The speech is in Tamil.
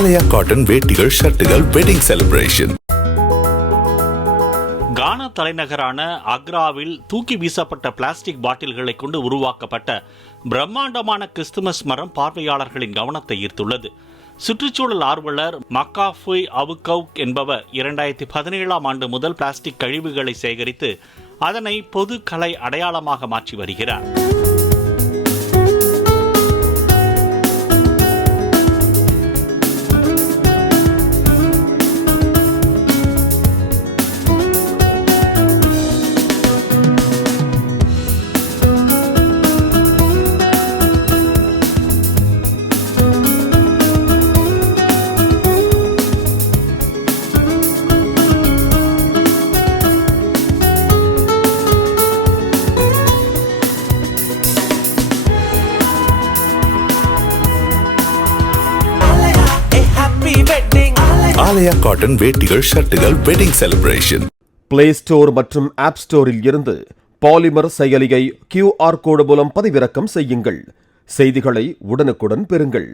ஆலயா காட்டன் வேட்டிகள், ஷர்ட்டுகள், வெட்டிங் செலிப்ரேஷன். கானா தலைநகரான அக்ராவில் தூக்கி வீசப்பட்ட பிளாஸ்டிக் பாட்டில்களை கொண்டு உருவாக்கப்பட்ட பிரம்மாண்டமான கிறிஸ்துமஸ் மரம் பார்வையாளர்களின் கவனத்தை ஈர்த்துள்ளது. சுற்றுச்சூழல் ஆர்வலர் மக்காஃபுய் அவுகவுக் என்பவர் 2017ஆம் ஆண்டு முதல் பிளாஸ்டிக் கழிவுகளை சேகரித்து அதனை பொது கலை அடையாளமாக மாற்றி வருகிறார். ஆலயா காட்டன் வேட்டிகள், ஷர்ட்டுகள், வெட்டிங் செலிப்ரேஷன். பிளே ஸ்டோர் மற்றும் ஆப் ஸ்டோரில் இருந்து பாலிமர் செயலியை QR கோடு மூலம் பதிவிறக்கம் செய்யுங்கள். செய்திகளை உடனுக்குடன் பெறுங்கள்.